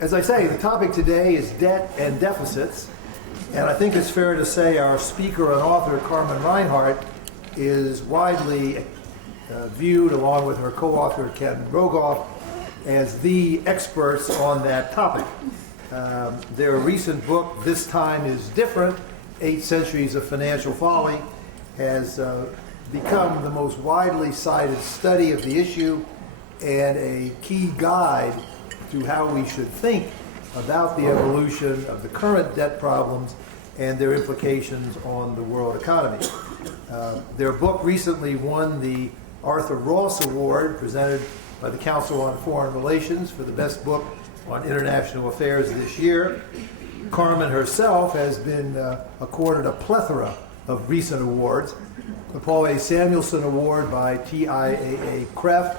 As I say, the topic today is debt and deficits, and I think it's fair to say our speaker and author, Carmen Reinhart, is widely viewed, along with her co-author, Ken Rogoff, as the experts on that topic. Their recent book, This Time is Different, 8 Centuries of Financial Folly, has become the most widely cited study of the issue and a key guide to how we should think about the evolution of the current debt problems and their implications on the world economy. Their book recently won the Arthur Ross Award, presented by the Council on Foreign Relations, for the best book on international affairs this year. Carmen herself has been accorded a plethora of recent awards. The Paul A. Samuelson Award by TIAA-CREF,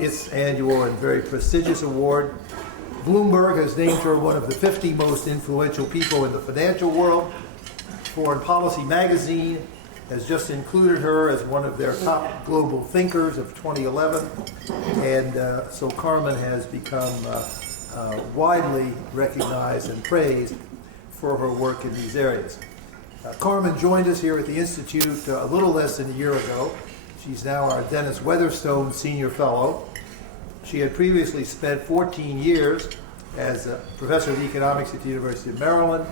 its annual and very prestigious award. Bloomberg has named her one of the 50 most influential people in the financial world. Foreign Policy magazine has just included her as one of their top global thinkers of 2011. And so Carmen has become widely recognized and praised for her work in these areas. Carmen joined us here at the Institute a little less than a year ago. She's now our Dennis Weatherstone Senior Fellow. She had previously spent 14 years as a professor of economics at the University of Maryland,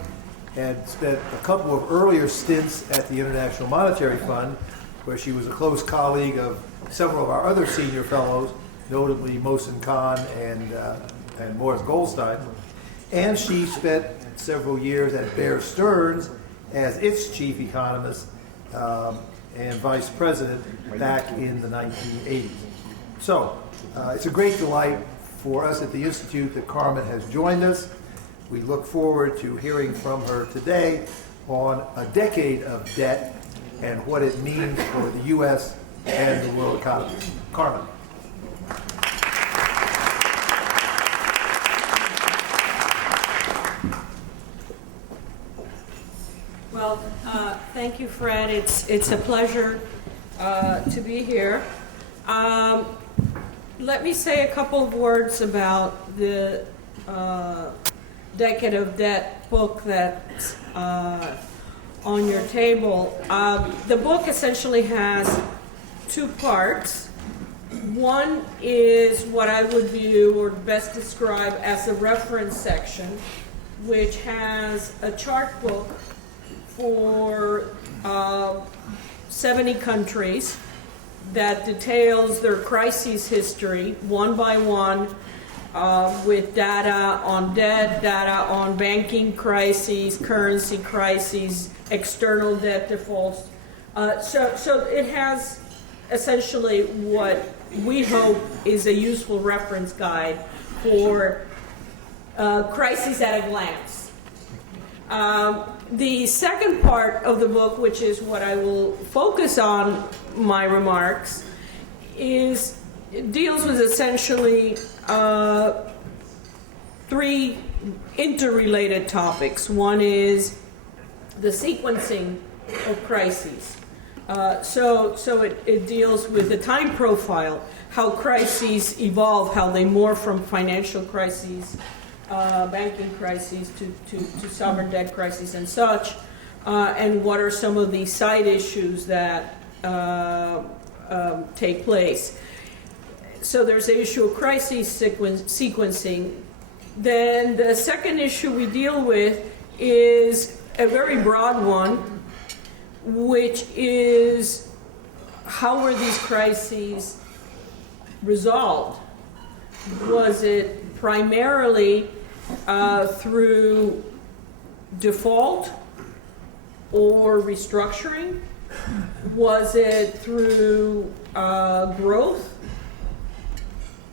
and spent a couple of earlier stints at the International Monetary Fund, where she was a close colleague of several of our other senior fellows, notably Mohsen Khan and Morris Goldstein. And she spent several years at Bear Stearns as its chief economist and vice president back in the 1980s. So it's a great delight for us at the Institute that Carmen has joined us. We look forward to hearing from her today on a decade of debt and what it means for the U.S. and the world economy. Carmen. Well, thank you, Fred. It's a pleasure to be here. Let me say a couple of words about the Decade of Debt book that's on your table. The book essentially has 2 parts. One is what I would view or best describe as the reference section, which has a chart book for 70 countries that details their crises history one by one, with data on debt, data on banking crises, currency crises, external debt defaults. So it has essentially what we hope is a useful reference guide for crises at a glance. The second part of the book, which is what I will focus on my remarks, deals with essentially 3 interrelated topics. One is the sequencing of crises. So it deals with the time profile, how crises evolve, how they morph from financial crises, banking crises to sovereign debt crises and such, and what are some of the side issues that take place. So there's the issue of crisis sequencing. Then the second issue we deal with is a very broad one, which is how were these crises resolved? Was it primarily through default or restructuring? Was it through growth?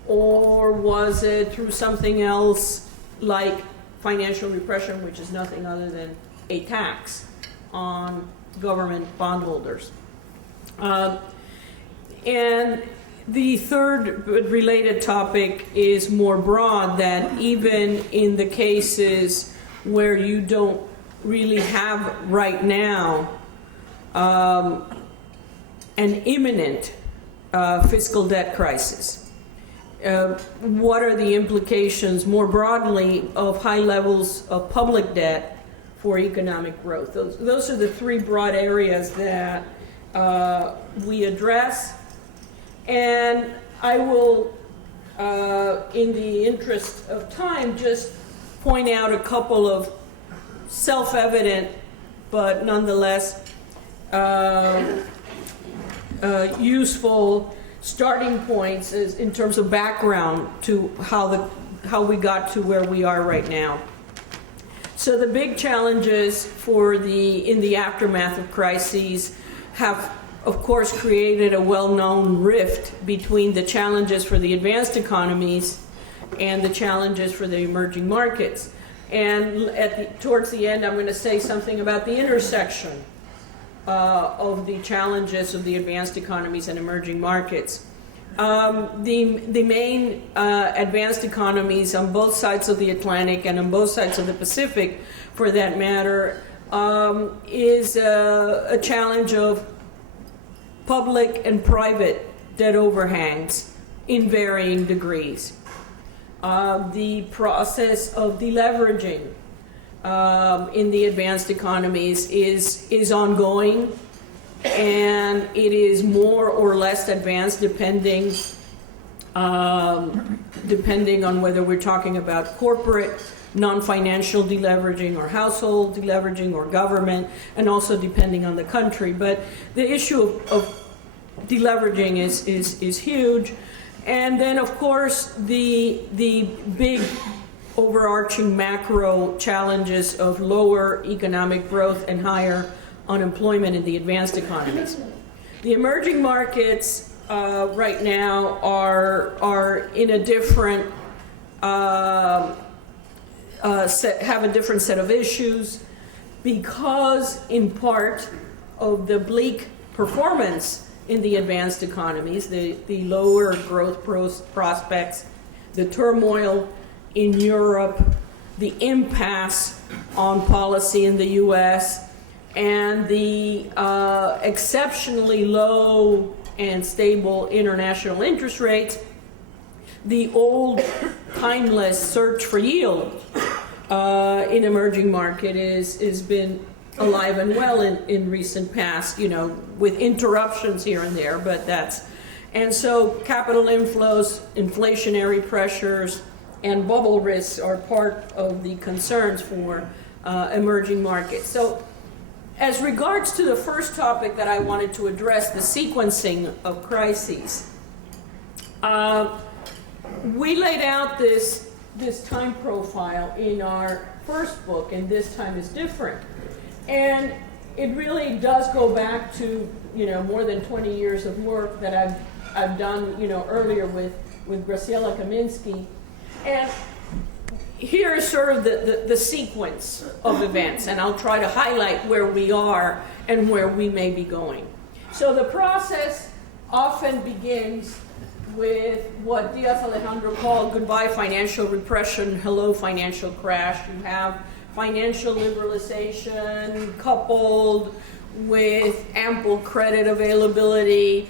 Or was it through something else like financial repression, which is nothing other than a tax on government bondholders? And the third related topic is more broad, that even in the cases where you don't really have right now an imminent fiscal debt crisis, what are the implications more broadly of high levels of public debt for economic growth. Those are the three broad areas that we address. And I will, in the interest of time, just point out a couple of self-evident but nonetheless useful starting points in terms of background to how we got to where we are right now. So the big challenges in the aftermath of crises have, of course, created a well-known rift between the challenges for the advanced economies and the challenges for the emerging markets. And towards the end, I'm going to say something about the intersection of the challenges of the advanced economies and emerging markets. The main advanced economies on both sides of the Atlantic and on both sides of the Pacific, for that matter, is a challenge of public and private debt overhangs in varying degrees. The process of deleveraging in the advanced economies is ongoing, and it is more or less advanced depending on whether we're talking about corporate non-financial deleveraging or household deleveraging or government, and also depending on the country. But the issue of deleveraging is huge. And then, of course, the big overarching macro challenges of lower economic growth and higher unemployment in the advanced economies. The emerging markets right now are in a different have a different set of issues because, in part, of the bleak performance in the advanced economies, the lower growth prospects, the turmoil in Europe, the impasse on policy in the US, and the exceptionally low and stable international interest rates. The old, timeless search for yield in emerging market is been alive and well in recent past, with interruptions here and there, but and so capital inflows, inflationary pressures, and bubble risks are part of the concerns for emerging markets. So as regards to the first topic that I wanted to address, the sequencing of crises, we laid out this time profile in our first book, and this time is different. And it really does go back to, more than 20 years of work that I've done, earlier with Graciela Kaminsky. And here is sort of the sequence of events, and I'll try to highlight where we are and where we may be going. So the process often begins with what Diaz Alejandro called goodbye financial repression, hello financial crash. You have financial liberalization coupled with ample credit availability.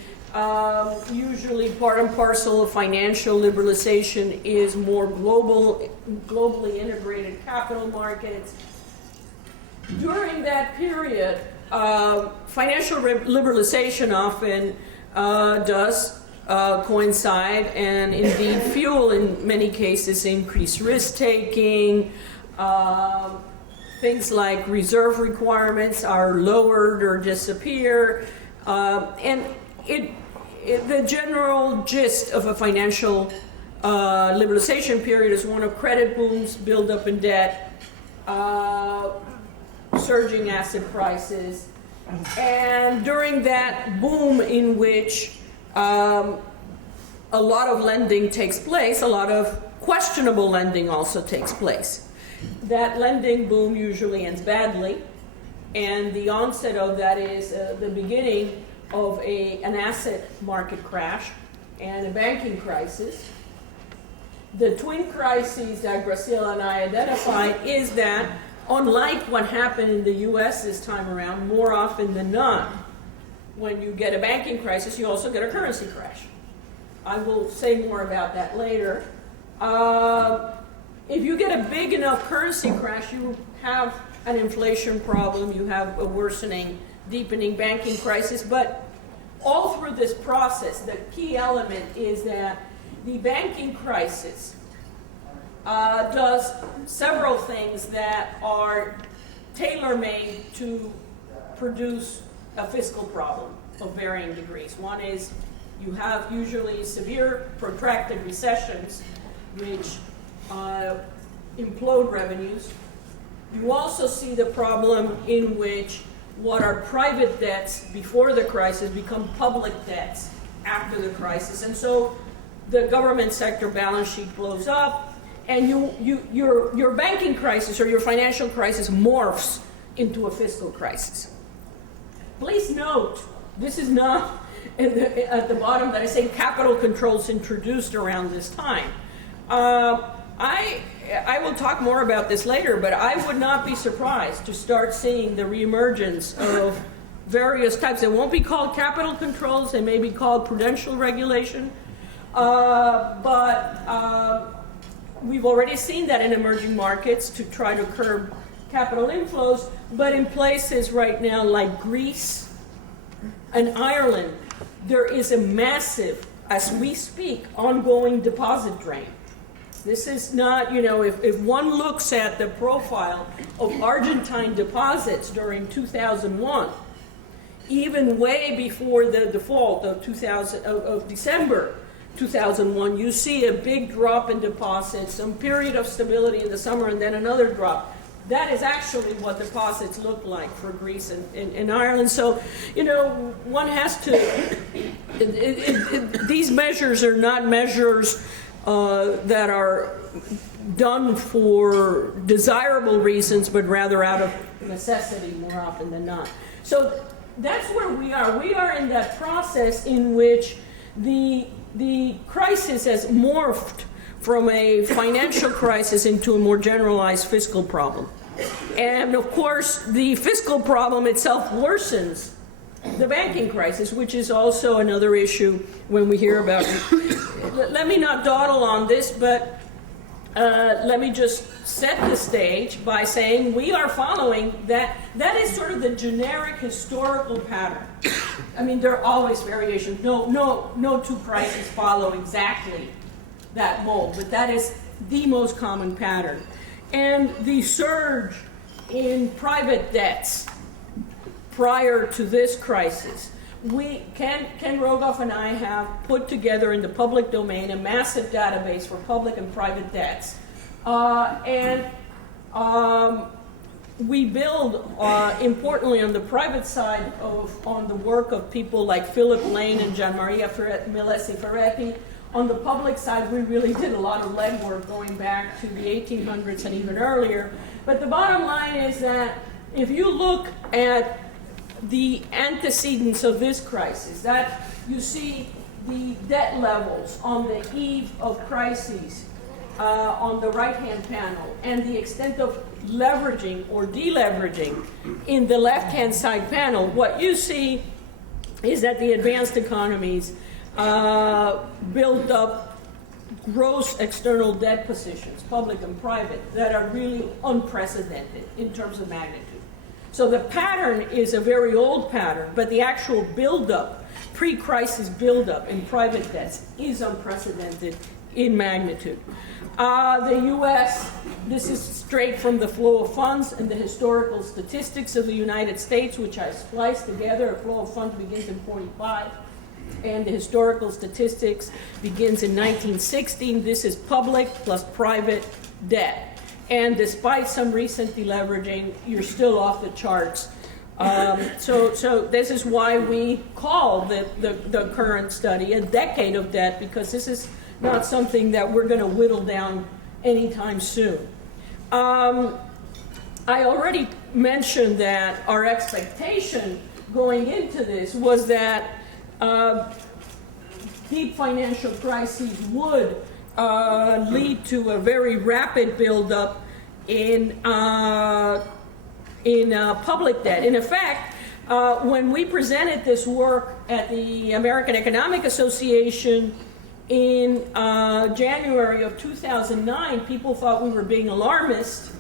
Usually part and parcel of financial liberalization is more globally integrated capital markets. During that period, financial liberalization often does coincide and indeed fuel, in many cases, increased risk-taking. Things like reserve requirements are lowered or disappear. And the general gist of a financial liberalization period is one of credit booms, buildup in debt, surging asset prices. And during that boom in which a lot of lending takes place, a lot of questionable lending also takes place. That lending boom usually ends badly, and the onset of that is the beginning of an asset market crash and a banking crisis. The twin crises that Graciela and I identified is that, unlike what happened in the US this time around, more often than not, when you get a banking crisis, you also get a currency crash. I will say more about that later. If you get a big enough currency crash, you have an inflation problem, you have a worsening, deepening banking crisis, but all through this process, the key element is that the banking crisis does several things that are tailor-made to produce a fiscal problem of varying degrees. One is you have usually severe protracted recessions which implode revenues. You also see the problem in which what are private debts before the crisis become public debts after the crisis. And so the government sector balance sheet blows up, and your banking crisis or your financial crisis morphs into a fiscal crisis. Please note, this is not at the bottom that I say capital controls introduced around this time. I will talk more about this later, but I would not be surprised to start seeing the reemergence of various types. It won't be called capital controls, they may be called prudential regulation, but we've already seen that in emerging markets to try to curb capital inflows, but in places right now like Greece and Ireland, there is a massive, as we speak, ongoing deposit drain. This is not, if one looks at the profile of Argentine deposits during 2001, even way before the default of December 2001, you see a big drop in deposits, some period of stability in the summer, and then another drop. That is actually what deposits look like for Greece and Ireland. So, one has to, these measures are not measures that are done for desirable reasons, but rather out of necessity more often than not. So that's where we are. We are in that process in which the crisis has morphed from a financial crisis into a more generalized fiscal problem. And of course, the fiscal problem itself worsens the banking crisis, which is also another issue when we hear about it. Let me not dawdle on this, but let me just set the stage by saying we are following that. That is sort of the generic historical pattern. I mean, there are always variations. No two crises follow exactly that mold, but that is the most common pattern. And the surge in private debts prior to this crisis, Ken Rogoff and I have put together in the public domain a massive database for public and private debts. We build, importantly, on the private side on the work of people like Philip Lane and Gian Maria Milesi Ferretti. On the public side, we really did a lot of legwork going back to the 1800s and even earlier. But the bottom line is that if you look at the antecedents of this crisis, that you see the debt levels on the eve of crises on the right-hand panel, and the extent of leveraging or deleveraging in the left-hand side panel. What you see is that the advanced economies build up gross external debt positions, public and private, that are really unprecedented in terms of magnitude. So the pattern is a very old pattern, but the actual buildup, pre-crisis buildup in private debts is unprecedented in magnitude. The U.S., this is straight from the flow of funds and the historical statistics of the United States, which I spliced together. A flow of funds begins in 45, and the historical statistics begins in 1916. This is public plus private debt. And despite some recent deleveraging, you're still off the charts. So this is why we call the current study a decade of debt, because this is not something that we're going to whittle down anytime soon. I already mentioned that our expectation going into this was that deep financial crises would lead to a very rapid buildup in public debt. In effect, when we presented this work at the American Economic Association In January of 2009, people thought we were being alarmist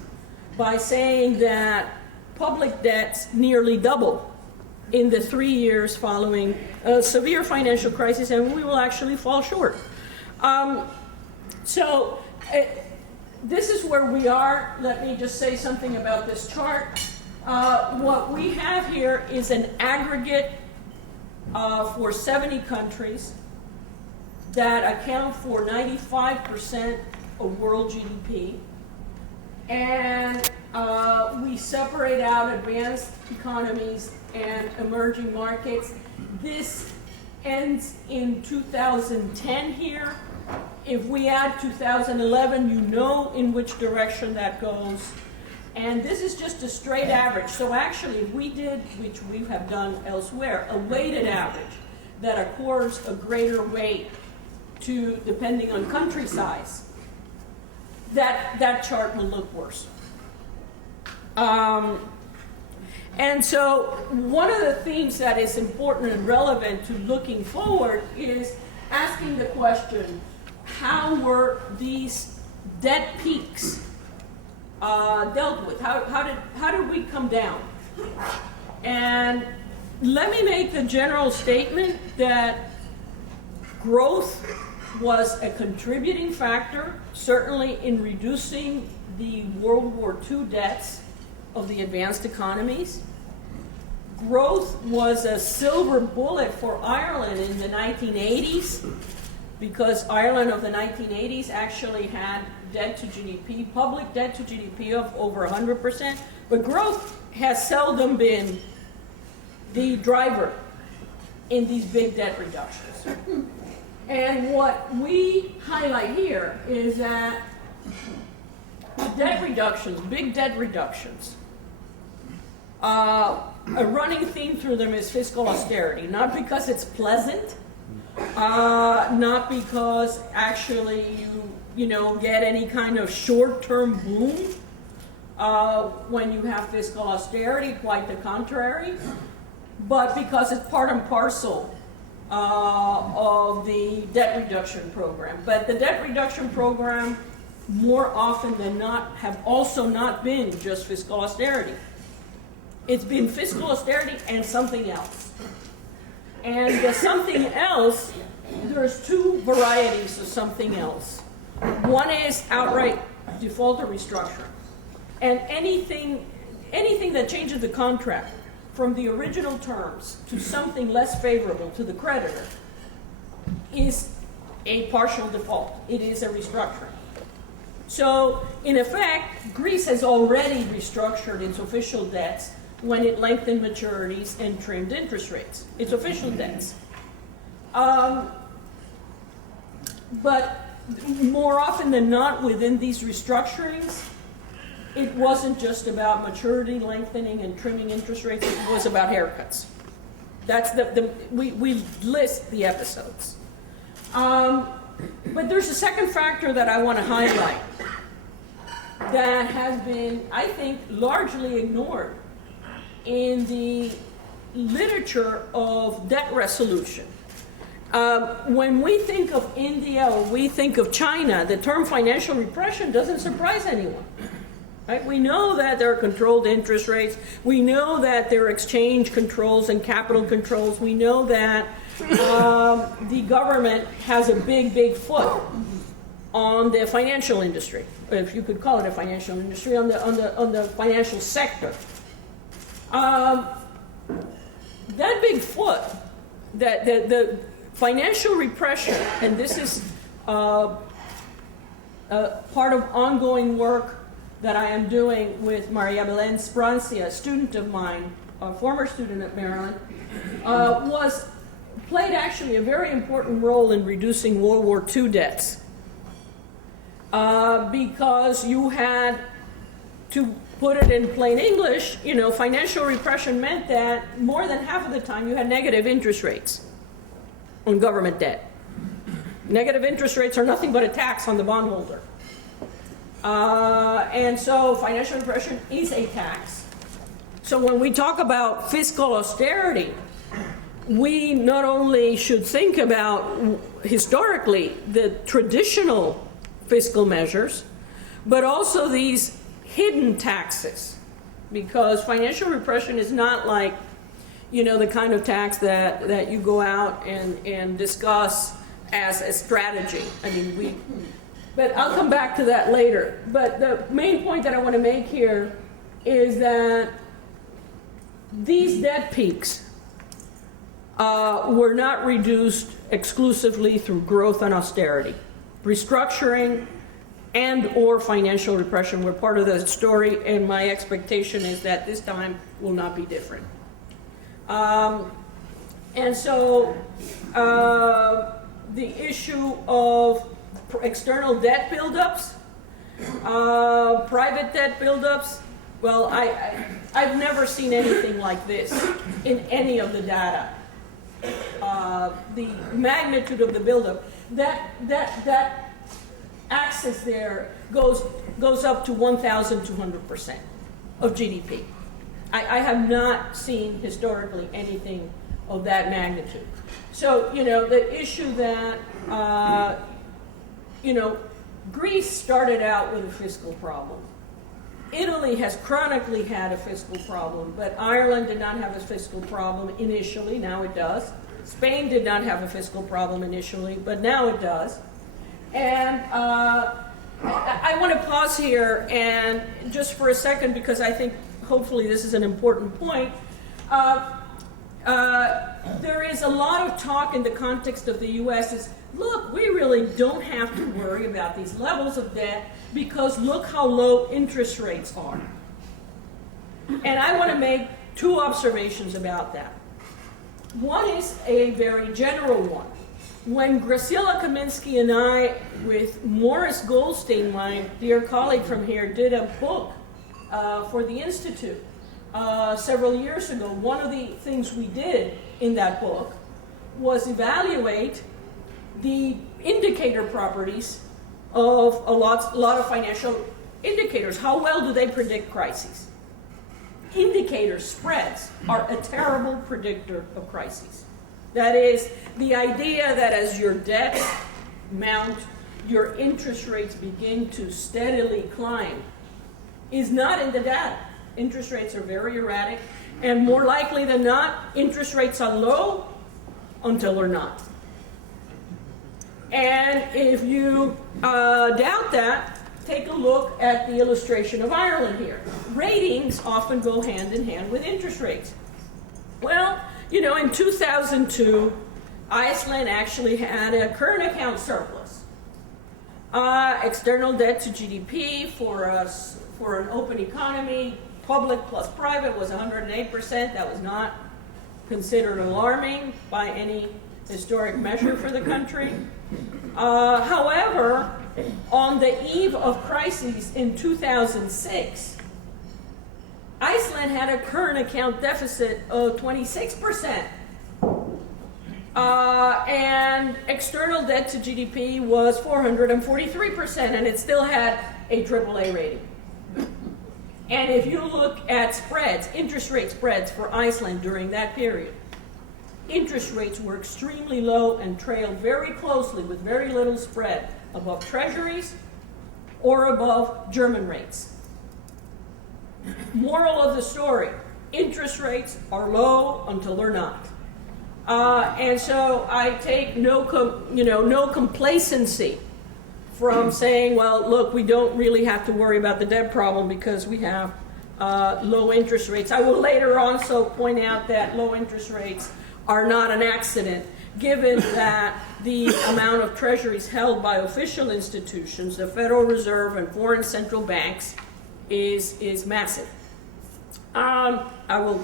by saying that public debts nearly doubled in the 3 years following a severe financial crisis, and we will actually fall short. This is where we are. Let me just say something about this chart. What we have here is an aggregate for 70 countries that account for 95% of world GDP. And we separate out advanced economies and emerging markets. This ends in 2010 here. If we add 2011, you know in which direction that goes. And this is just a straight average. So actually, if we did, which we have done elsewhere, a weighted average that accords a greater weight to, depending on country size, that chart will look worse. And so one of the themes that is important and relevant to looking forward is asking the question, how were these debt peaks dealt with? How did we come down? And let me make the general statement that growth was a contributing factor, certainly in reducing the World War II debts of the advanced economies. Growth was a silver bullet for Ireland in the 1980s, because Ireland of the 1980s actually had debt to GDP, public debt to GDP of over 100%, but growth has seldom been the driver in these big debt reductions. And what we highlight here is that debt reductions, big debt reductions, a running theme through them is fiscal austerity, not because it's pleasant, not because actually you get any kind of short-term boom when you have fiscal austerity, quite the contrary, but because it's part and parcel of the debt reduction program. But the debt reduction program, more often than not, have also not been just fiscal austerity. It's been fiscal austerity and something else. And the something else, there's two varieties of something else. One is outright default or restructuring. And anything that changes the contract from the original terms to something less favorable to the creditor is a partial default. It is a restructuring. So, in effect, Greece has already restructured its official debts when it lengthened maturities and trimmed interest rates. Its official debts. But more often than not, within these restructurings, it wasn't just about maturity lengthening and trimming interest rates, it was about haircuts. That's we list the episodes. But there's a second factor that I want to highlight that has been, I think, largely ignored in the literature of debt resolution. When we think of India or we think of China, the term financial repression doesn't surprise anyone. Right? We know that there are controlled interest rates. We know that there are exchange controls and capital controls. We know that the government has a big foot on the financial industry, if you could call it a financial industry, on the financial sector. That big foot, that the financial repression, and this is part of ongoing work that I am doing with Maria Belén Sprancia, a student of mine, a former student at Maryland, played actually a very important role in reducing World War II debts. Because you had, to put it in plain English, financial repression meant that more than half of the time you had negative interest rates on government debt. Negative interest rates are nothing but a tax on the bondholder. And so financial repression is a tax. So when we talk about fiscal austerity, we not only should think about historically the traditional fiscal measures, but also these hidden taxes, because financial repression is not like, you know, the kind of tax that you go out and discuss as a strategy. I mean, but I'll come back to that later. But the main point that I want to make here is that these debt peaks were not reduced exclusively through growth and austerity. Restructuring and or financial repression were part of the story, and my expectation is that this time will not be different. And so the issue of external debt buildups, private debt buildups, well, I've never seen anything like this in any of the data. The magnitude of the buildup, that axis there goes up to 1,200% of GDP. I have not seen historically anything of that magnitude. So, you know, the issue that, you know, Greece started out with a fiscal problem. Italy has chronically had a fiscal problem, but Ireland did not have a fiscal problem initially, now it does. Spain did not have a fiscal problem initially, but now it does. And I want to pause here and just for a second, because I think hopefully this is an important point. There is a lot of talk in the context of the U.S. is, look, we really don't have to worry about these levels of debt because look how low interest rates are. And I want to make two observations about that. One is a very general one. When Graciela Kaminsky and I, with Morris Goldstein, my dear colleague from here, did a book for the Institute several years ago, one of the things we did in that book was evaluate the indicator properties of a lot of financial indicators. How well do they predict crises? Indicators, spreads, are a terrible predictor of crises. That is, the idea that as your debts mount, your interest rates begin to steadily climb is not in the data. Interest rates are very erratic, and more likely than not, interest rates are low until they're not. And if you doubt that, take a look at the illustration of Ireland here. Ratings often go hand in hand with interest rates. Well, you know, in 2002, Iceland actually had a current account surplus. External debt to GDP for an open economy, public plus private, was 108%. That was not considered alarming by any historic measure for the country. However, on the eve of crises in 2006, Iceland had a current account deficit of 26%. And external debt to GDP was 443%, and it still had a AAA rating. And if you look at spreads, interest rate spreads for Iceland during that period, interest rates were extremely low and trailed very closely with very little spread above treasuries or above German rates. Moral of the story, interest rates are low until they're not. And so I take no complacency from saying, well, look, we don't really have to worry about the debt problem because we have low interest rates. I will later also point out that low interest rates are not an accident, given that the amount of treasuries held by official institutions, the Federal Reserve and foreign central banks, is massive. I will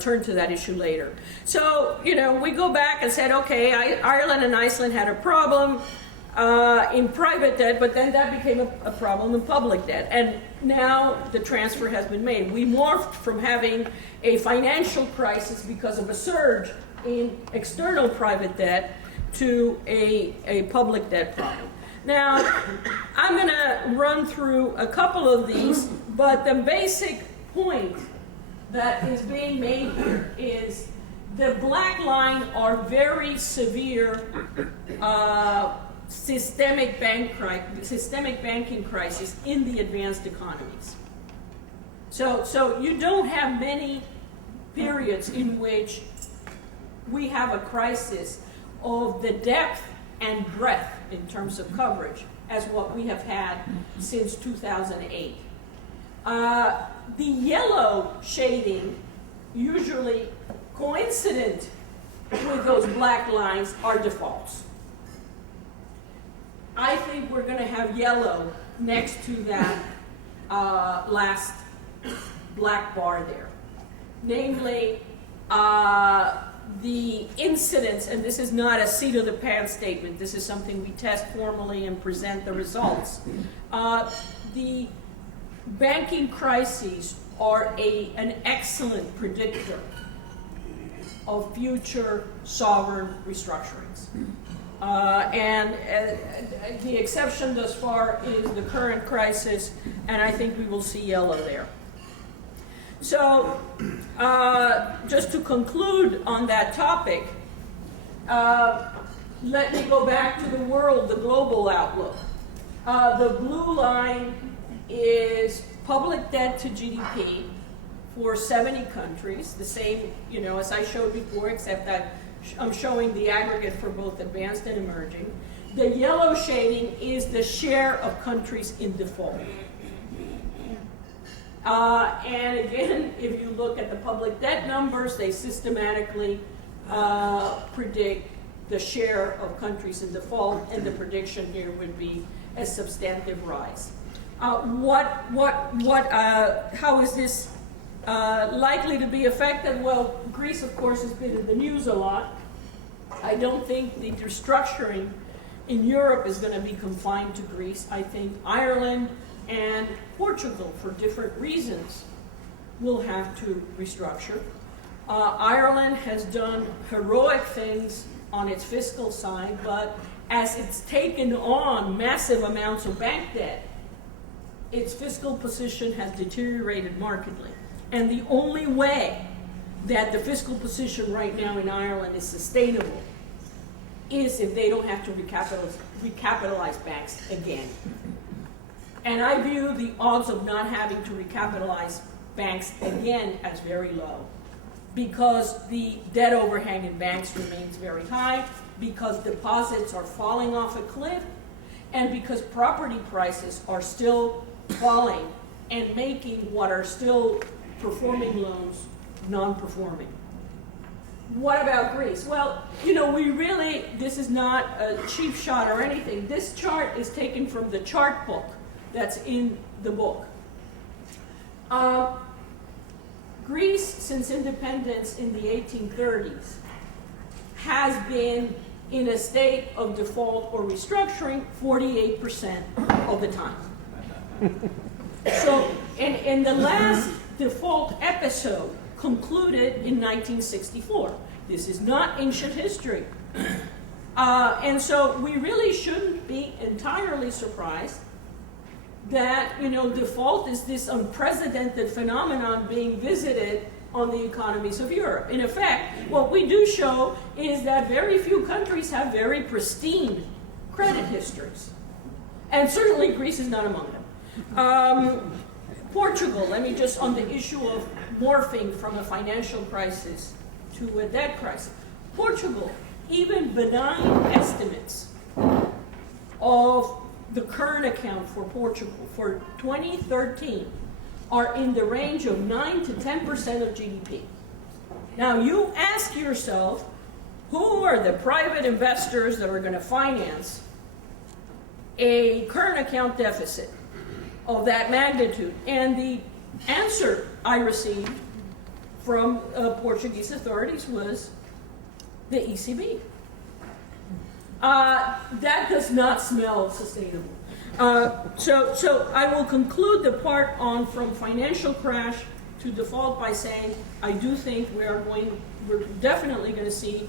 turn to that issue later. So, you know, we go back and said, okay, Ireland and Iceland had a problem in private debt, but then that became a problem in public debt. And now the transfer has been made. We morphed from having a financial crisis because of a surge in external private debt to a public debt problem. Now, I'm going to run through a couple of these, but the basic point that is being made here is The black line are very severe systemic banking crisis in the advanced economies. So you don't have many periods in which we have a crisis of the depth and breadth in terms of coverage as what we have had since 2008. The yellow shading, usually coincident with those black lines, are defaults. I think we're going to have yellow next to that last black bar there. Namely, the incidence, and this is not a seat of the pants statement, this is something we test formally and present the results. The banking crises are an excellent predictor of future sovereign restructurings. The exception thus far is the current crisis, and I think we will see yellow there. So, just to conclude on that topic, let me go back to the world, the global outlook. The blue line is public debt to GDP for 70 countries, the same, as I showed before, except that I'm showing the aggregate for both advanced and emerging. The yellow shading is the share of countries in default. And again, if you look at the public debt numbers, they systematically predict the share of countries in default, and the prediction here would be a substantive rise. How is this likely to be affected? Well, Greece, of course, has been in the news a lot. I don't think the restructuring in Europe is going to be confined to Greece. I think Ireland and Portugal, for different reasons, will have to restructure. Ireland has done heroic things on its fiscal side, but as it's taken on massive amounts of bank debt, its fiscal position has deteriorated markedly. And the only way that the fiscal position right now in Ireland is sustainable is if they don't have to recapitalize banks again. And I view the odds of not having to recapitalize banks again as very low, because the debt overhang in banks remains very high, because deposits are falling off a cliff, and because property prices are still falling and making what are still performing loans non-performing. What about Greece? Well, this is not a cheap shot or anything. This chart is taken from the chart book that's in the book. Greece, since independence in the 1830s, has been in a state of default or restructuring 48% of the time. So, and the last default episode concluded in 1964. This is not ancient history. And so we really shouldn't be entirely surprised that, default is this unprecedented phenomenon being visited on the economies of Europe. In effect, what we do show is that very few countries have very pristine credit histories. And certainly Greece is not among them. Portugal, let me just, on the issue of morphing from a financial crisis to a debt crisis. Portugal, even benign estimates of the current account for Portugal for 2013 are in the range of 9 to 10% of GDP. Now you ask yourself, who are the private investors that are going to finance a current account deficit of that magnitude? And the answer I received from Portuguese authorities was the ECB. That does not smell sustainable. So I will conclude the part on from financial crash to default by saying I do think we're definitely going to see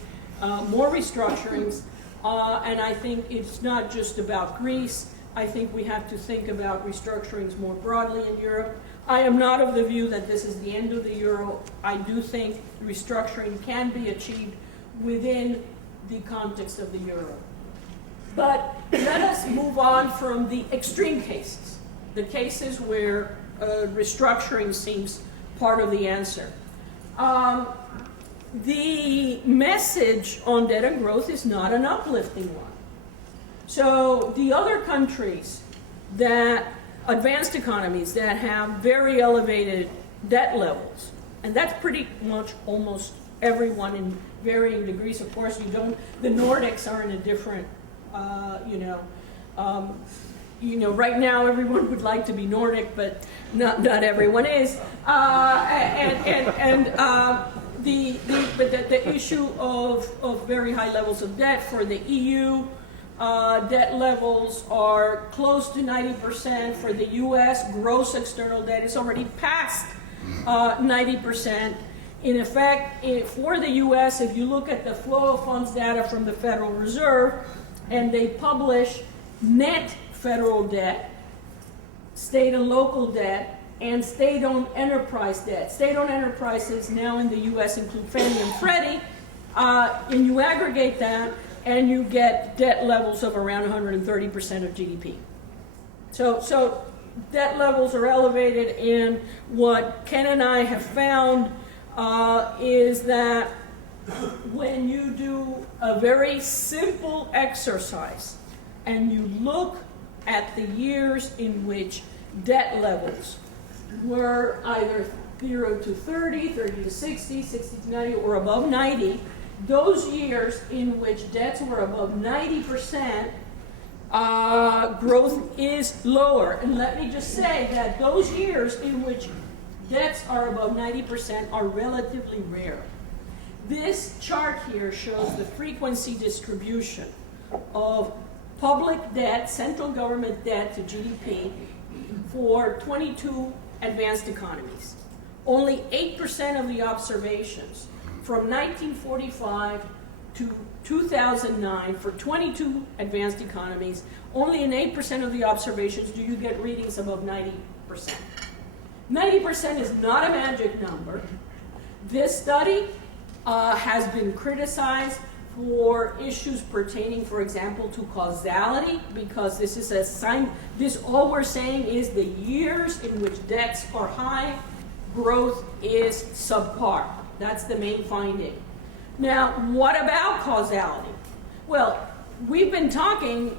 more restructurings, and I think it's not just about Greece. I think we have to think about restructurings more broadly in Europe. I am not of the view that this is the end of the euro. I do think restructuring can be achieved within the context of the euro. But let us move on from the extreme cases, the cases where restructuring seems part of the answer. The message on debt and growth is not an uplifting one. So the other countries that, advanced economies that have very elevated debt levels, and that's pretty much almost everyone in varying degrees. Of course, the Nordics are in a different, right now everyone would like to be Nordic, but not everyone is. The issue of very high levels of debt for the EU, debt levels are close to 90%. For the US, gross external debt is already past 90%. In effect, for the US, if you look at the flow of funds data from the Federal Reserve, and they publish net federal debt, state and local debt, and state-owned enterprise debt. State-owned enterprises now in the US include Fannie and Freddie, and you aggregate that, and you get debt levels of around 130% of GDP. So debt levels are elevated, and what Ken and I have found is that when you do a very simple exercise and you look at the years in which debt levels were either 0 to 30, 30 to 60, 60 to 90, or above 90, those years in which debts were above 90%, growth is lower. And let me just say that those years in which debts are above 90% are relatively rare. This chart here shows the frequency distribution of public debt, central government debt to GDP for 22 advanced economies. Only 8% of the observations from 1945 to 2009 for 22 advanced economies, only in 8% of the observations do you get readings above 90%. 90% is not a magic number. This study has been criticized for issues pertaining, for example, to causality, because this is a sign, all we're saying is the years in which debts are high, growth is subpar. That's the main finding. Now, what about causality? Well, we've been talking,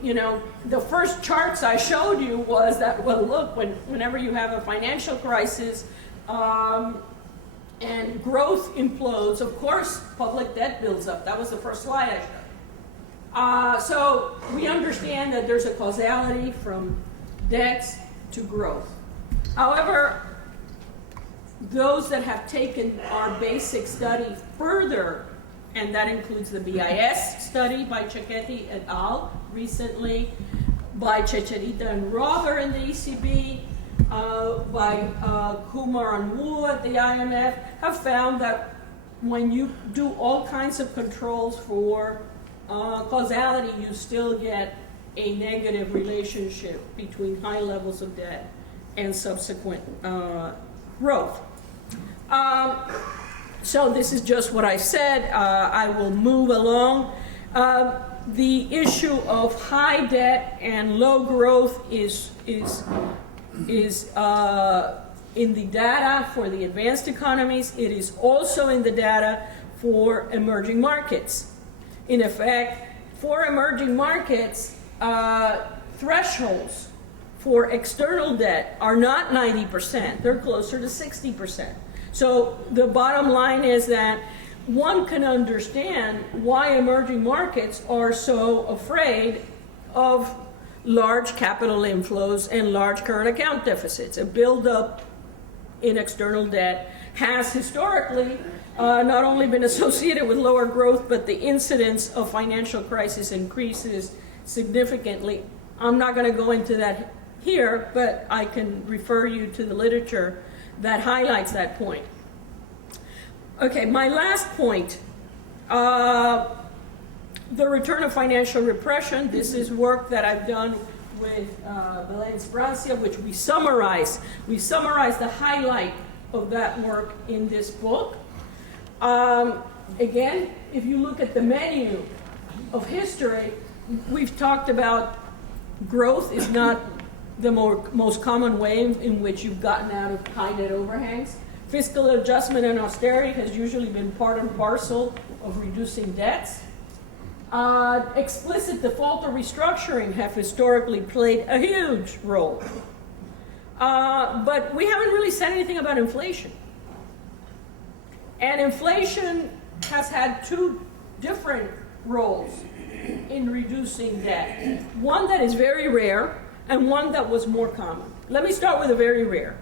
the first charts I showed you was that, well, look, whenever you have a financial crisis, and growth implodes, of course, public debt builds up. That was the first slide I showed. So we understand that there's a causality from debts to growth. However, those that have taken our basic study further, and that includes the BIS study by Cecchetti et al. Recently, by Cecerita and Rother in the ECB, by Kumar and Wu at the IMF, have found that when you do all kinds of controls for causality, you still get a negative relationship between high levels of debt and subsequent growth. So this is just what I said. I will move along. The issue of high debt and low growth is in the data for the advanced economies. It is also in the data for emerging markets. In effect, for emerging markets, thresholds for external debt are not 90%. They're closer to 60%. So the bottom line is that one can understand why emerging markets are so afraid of large capital inflows and large current account deficits. A buildup in external debt has historically not only been associated with lower growth, but the incidence of financial crisis increases significantly. I'm not going to go into that here, but I can refer you to the literature that highlights that point. Okay, my last point, the return of financial repression. This is work that I've done with Belén Brancia, which we summarize. We summarize the highlight of that work in this book. Again, if you look at the menu of history, we've talked about growth is not the most common way in which you've gotten out of high debt overhangs. Fiscal adjustment and austerity has usually been part and parcel of reducing debts. Explicit default or restructuring have historically played a huge role. But we haven't really said anything about inflation. And inflation has had two different roles in reducing debt. One that is very rare and one that was more common. Let me start with a very rare.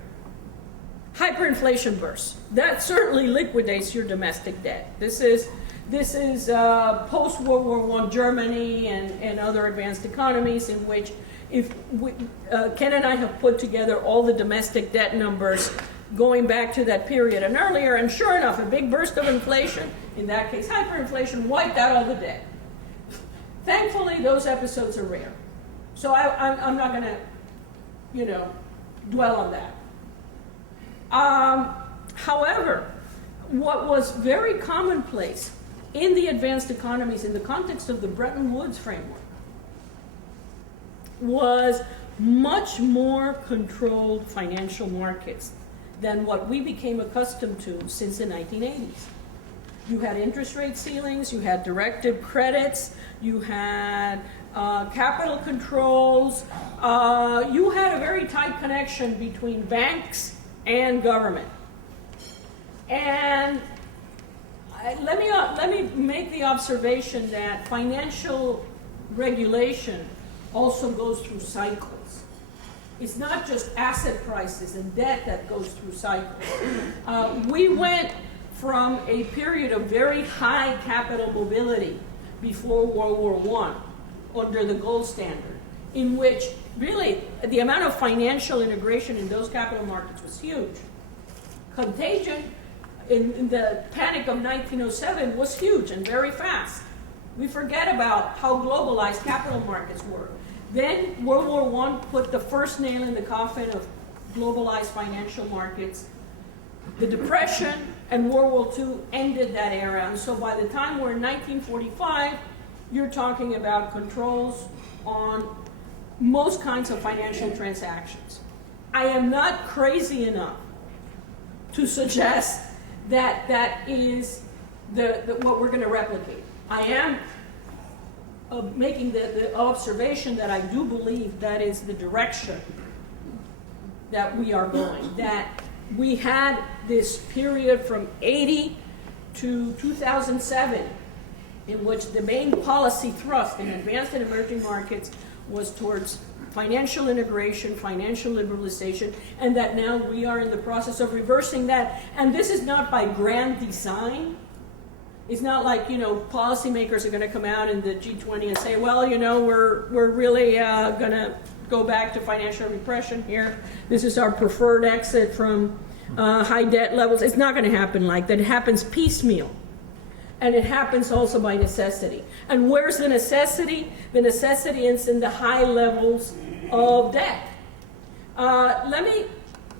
Hyperinflation bursts. That certainly liquidates your domestic debt. This is post-World War I Germany and other advanced economies in which Ken and I have put together all the domestic debt numbers going back to that period and earlier, and sure enough, a big burst of inflation, in that case hyperinflation, wiped out all the debt. Thankfully, those episodes are rare. So I'm not going to, dwell on that. However, what was very commonplace in the advanced economies in the context of the Bretton Woods framework was much more controlled financial markets than what we became accustomed to since the 1980s. You had interest rate ceilings, you had directed credits, you had capital controls, you had a very tight connection between banks and government. And let me make the observation that financial regulation also goes through cycles. It's not just asset prices and debt that goes through cycles. We went from a period of very high capital mobility before World War I, under the gold standard, in which really the amount of financial integration in those capital markets was huge. Contagion in the panic of 1907 was huge and very fast. We forget about how globalized capital markets were. Then World War I put the first nail in the coffin of globalized financial markets. The Depression and World War II ended that era, and so by the time we're in 1945, you're talking about controls on most kinds of financial transactions. I am not crazy enough to suggest that that is what we're going to replicate. I am making the observation that I do believe that is the direction that we are going, that we had this period from 80 to 2007 in which the main policy thrust in advanced and emerging markets was towards financial integration, financial liberalization, and that now we are in the process of reversing that. And this is not by grand design. It's not like, policymakers are going to come out in the G20 and say, well, we're really going to go back to financial repression here. This is our preferred exit from high debt levels. It's not going to happen like that. It happens piecemeal. And it happens also by necessity. And where's the necessity? The necessity is in the high levels of debt. Let me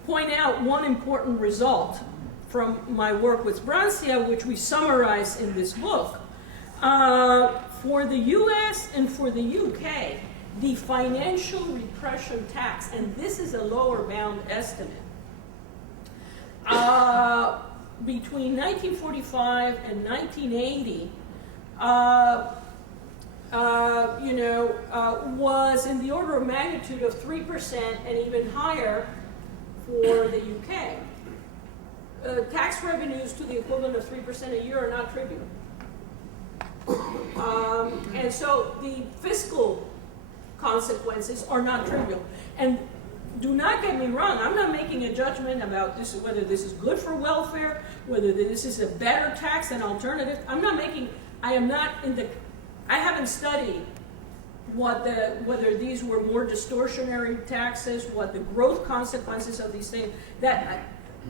point out one important result from my work with Brancia, which we summarize in this book. For the US and for the UK, the Financial Repression Tax, and this is a lower bound estimate, between 1945 and 1980, was in the order of magnitude of 3% and even higher for the UK. Tax revenues to the equivalent of 3% a year are not trivial. And so the fiscal consequences are not trivial. And do not get me wrong, I'm not making a judgment about this, whether this is good for welfare, whether this is a better tax than alternative. I haven't studied whether these were more distortionary taxes, what the growth consequences of these things.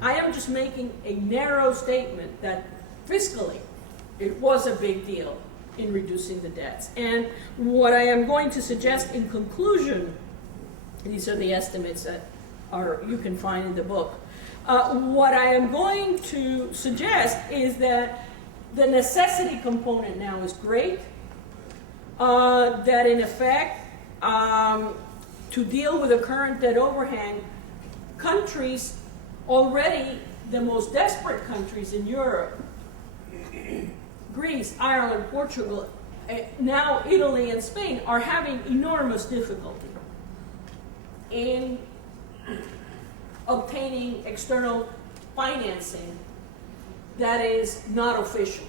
I am just making a narrow statement that fiscally it was a big deal in reducing the debts. And what I am going to suggest in conclusion These are the estimates that you can find in the book. What I am going to suggest is that the necessity component now is great, that in effect, to deal with the current debt overhang, countries, already the most desperate countries in Europe, Greece, Ireland, Portugal, now Italy and Spain, are having enormous difficulty in obtaining external financing that is not official.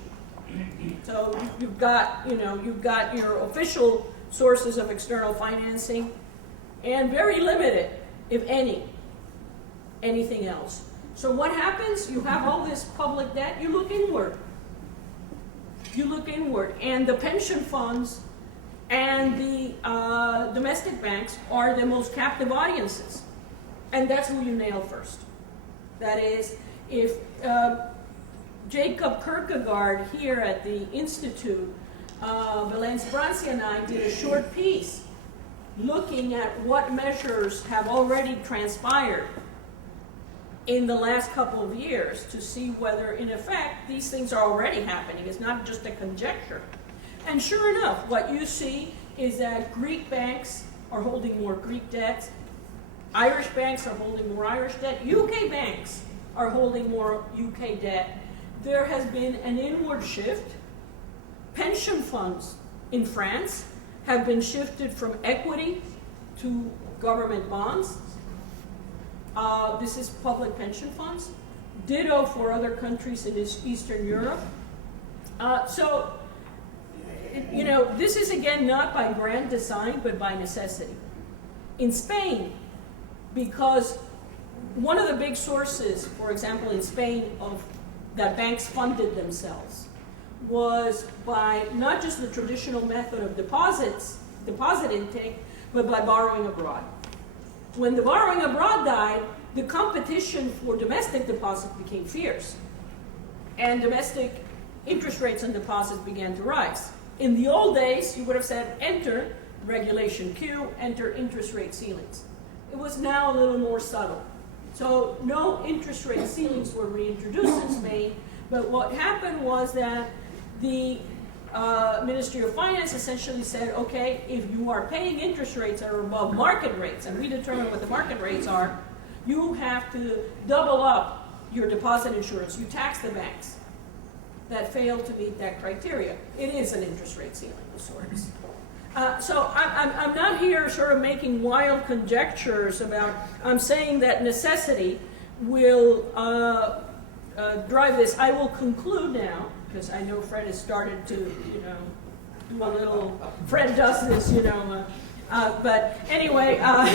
So you've got your official sources of external financing, and very limited, if anything else. So what happens? You have all this public debt, you look inward. And the pension funds and the domestic banks are the most captive audiences. And that's who you nail first. That is, if Jacob Kierkegaard here at the Institute, Belen Spranzi and I did a short piece looking at what measures have already transpired in the last couple of years to see whether, in effect, these things are already happening. It's not just a conjecture. And sure enough, what you see is that Greek banks are holding more Greek debt, Irish banks are holding more Irish debt, UK banks are holding more UK debt. There has been an inward shift. Pension funds in France have been shifted from equity to government bonds. This is public pension funds. Ditto for other countries in Eastern Europe. This is again not by grand design, but by necessity. In Spain, because one of the big sources, for example, in Spain, of that banks funded themselves was by not just the traditional method of deposit intake, but by borrowing abroad. When the borrowing abroad died, the competition for domestic deposits became fierce, and domestic interest rates on deposits began to rise. In the old days, you would have said, enter regulation Q, enter interest rate ceilings. It was now a little more subtle. So no interest rate ceilings were reintroduced in Spain, but what happened was that the Ministry of Finance essentially said, okay, if you are paying interest rates that are above market rates, and we determine what the market rates are, you have to double up your deposit insurance. You tax the banks that fail to meet that criteria. It is an interest rate ceiling of sorts. So I'm not here sort of making wild conjectures about, I'm saying that necessity will drive this. I will conclude now, because I know Fred has started to, do a little, Fred does this, but anyway, I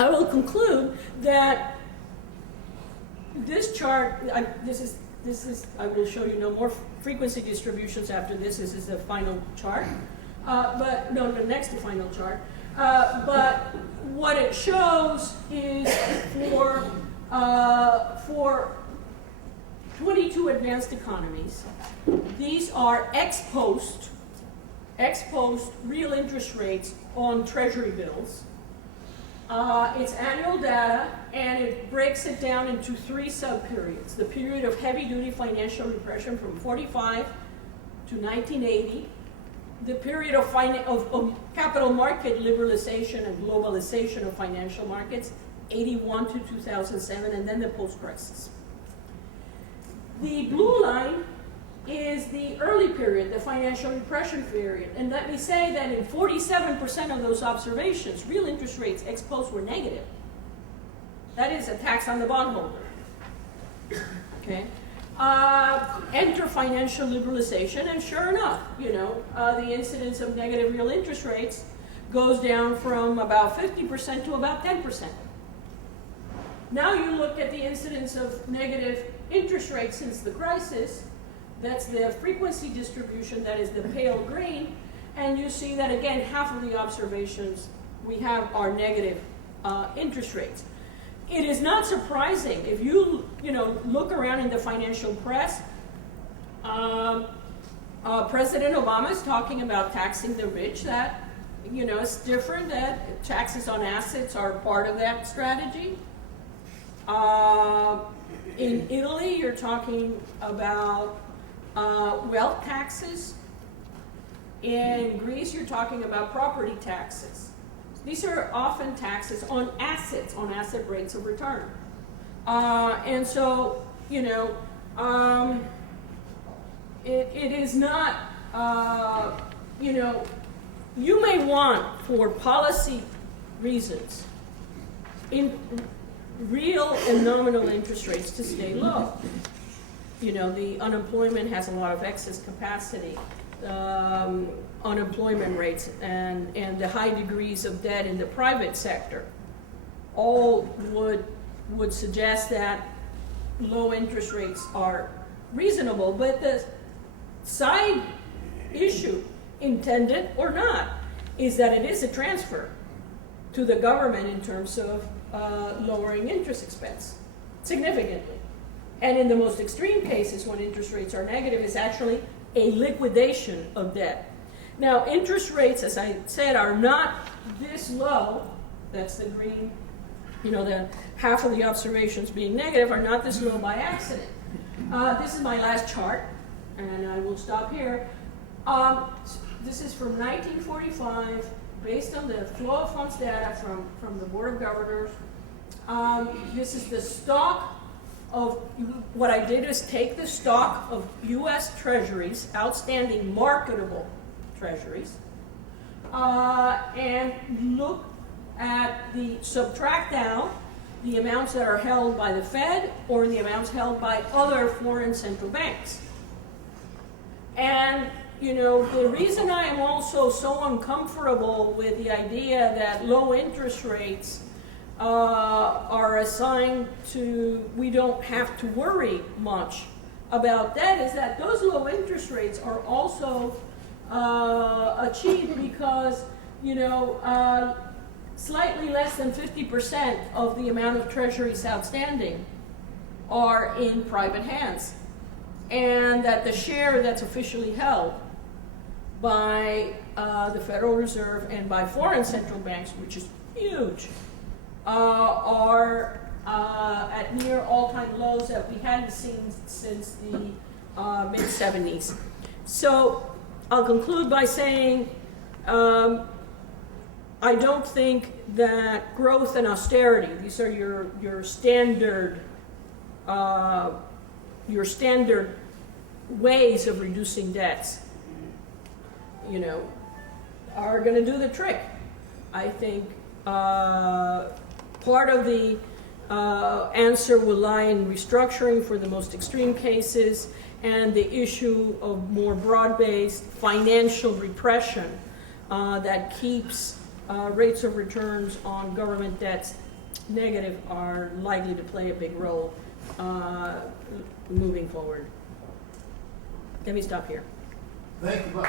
will conclude that this chart, this is, I will show you no more frequency distributions after this. This is the final chart. The next to final chart. But what it shows is for 22 advanced economies, these are ex post real interest rates on treasury bills. It's annual data, and it breaks it down into 3 sub-periods. The period of heavy-duty financial repression from 45 to 1980, the period of capital market liberalization and globalization of financial markets, 81 to 2007, and then the post-crisis. The blue line is the early period, the financial repression period. And let me say that in 47% of those observations, real interest rates ex post were negative. That is a tax on the bondholder. Okay. Enter financial liberalization, and sure enough, the incidence of negative real interest rates goes down from about 50% to about 10%. Now you look at the incidence of negative interest rates since the crisis. That's the frequency distribution, that is the pale green, and you see that again, half of the observations we have are negative interest rates. It is not surprising if you look around in the financial press. President Obama is talking about taxing the rich. That, it's different. That taxes on assets are part of that strategy. In Italy, you're talking about wealth taxes. In Greece, you're talking about property taxes. These are often taxes on assets, on asset rates of return. And so, it is not, you may want, for policy reasons, in real and nominal interest rates to stay low. The unemployment has a lot of excess capacity. Unemployment rates and the high degrees of debt in the private sector all would suggest that low interest rates are reasonable. But the side issue, intended or not, is that it is a transfer to the government in terms of lowering interest expense significantly. And in the most extreme cases, when interest rates are negative, is actually a liquidation of debt. Now, interest rates, as I said, are not this low. That's the green, the half of the observations being negative are not this low by accident. This is my last chart, and I will stop here. This is from 1945, based on the flow of funds data from the Board of Governors. This is the stock of, what I did is take the stock of U.S. Treasuries, outstanding marketable Treasuries, and look at subtract out the amounts that are held by the Fed or the amounts held by other foreign central banks. And, the reason I am also so uncomfortable with the idea that low interest rates are assigned to, we don't have to worry much about that, is that those low interest rates are also achieved because, slightly less than 50% of the amount of treasuries outstanding are in private hands. And that the share that's officially held by the Federal Reserve and by foreign central banks, which is huge, are at near all-time lows that we hadn't seen since the mid-70s. So I'll conclude by saying I don't think that growth and austerity, these are your standard ways of reducing debts, are going to do the trick. I think part of the answer will lie in restructuring for the most extreme cases and the issue of more broad-based financial repression that keeps rates of returns on government debts negative are likely to play a big role moving forward. Let me stop here. Thank you much.